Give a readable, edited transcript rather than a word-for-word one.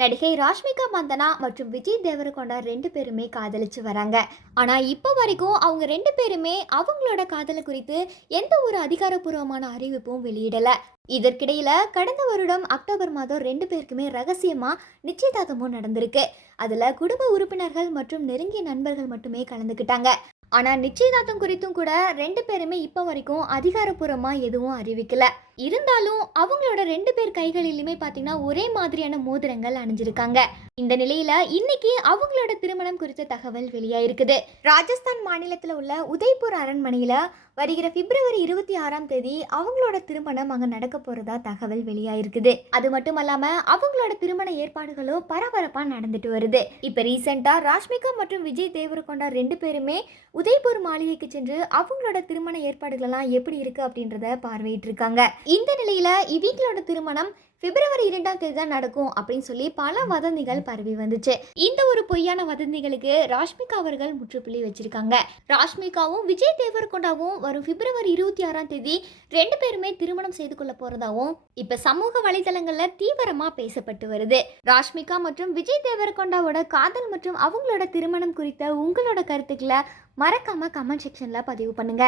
நடிகை ராஷ்மிகா மந்தனா மற்றும் விஜய் தேவரகொண்டா ரெண்டு பேருமே காதலிச்சு வராங்க. ஆனா இப்போ வரைக்கும் அவங்க ரெண்டு பேருமே அவங்களோட காதலை குறித்து எந்த ஒரு அதிகாரப்பூர்வமான அறிவிப்பும் வெளியிடல. இதற்கிடையில கடந்த வருடம் அக்டோபர் மாதம் ரெண்டு பேருக்குமே ரகசியமா நிச்சயதார்த்தமும் நடந்திருக்கு. அதுல குடும்ப உறுப்பினர்கள் மற்றும் நெருங்கிய நண்பர்கள் மட்டுமே கலந்துக்கிட்டாங்க. ஆனா நிச்சயதார்த்தம் குறித்தும் கூட ரெண்டு பேருமே இப்போ வரைக்கும் அதிகாரப்பூர்வமா எதுவும் அறிவிக்கல. இருந்தாலும் அவங்களோட ரெண்டு பேர் கைகளிலுமே பார்த்தீங்கன்னா ஒரே மாதிரியான மோதிரங்கள் அணிஞ்சிருக்காங்க. இந்த நிலையில இன்னைக்கு அவங்களோட திருமணம் குறித்த தகவல் வெளியாயிருக்குது. ராஜஸ்தான் மாநிலத்தில் உள்ள உதய்பூர் அரண்மனையில வருகிற பிப்ரவரி 26ஆம் தேதி அவங்களோட திருமணம் அங்க நடக்க போறதா தகவல் வெளியாயிருக்குது. அது மட்டும் இல்லாம அவங்களோட திருமண ஏற்பாடுகளும் பரபரப்பா நடந்துட்டு வருது. இப்ப ரீசெண்டா ராஷ்மிகா மற்றும் விஜய் தேவரகொண்டா ரெண்டு பேருமே உதய்பூர் மாளிகைக்கு சென்று அவங்களோட திருமண ஏற்பாடுகள் எல்லாம் எப்படி இருக்கு அப்படின்றத பார்வையிட்டு இருக்காங்க. இந்த நிலையில இவங்களோட திருமணம் பிப்ரவரி 2ஆம் தேதி தான் நடக்கும் அப்படின்னு சொல்லி பல வதந்திகள் பரவி வந்துச்சு. இந்த ஒரு பொய்யான வதந்திகளுக்கு ராஷ்மிகா அவர்கள் முற்றுப்புள்ளி வச்சிருக்காங்க. ராஷ்மிகாவும் விஜய் தேவரகொண்டாவும் வரும் பிப்ரவரி 26ஆம் தேதி ரெண்டு பேருமே திருமணம் செய்து கொள்ள போறதாவும் இப்ப சமூக வலைதளங்கள்ல தீவிரமா பேசப்பட்டு வருது. ராஷ்மிகா மற்றும் விஜய் தேவரகொண்டாவோட காதல் மற்றும் அவங்களோட திருமணம் குறித்த உங்களோட கருத்துக்களை மறக்காம கமெண்ட் செக்ஷன்ல பதிவு பண்ணுங்க.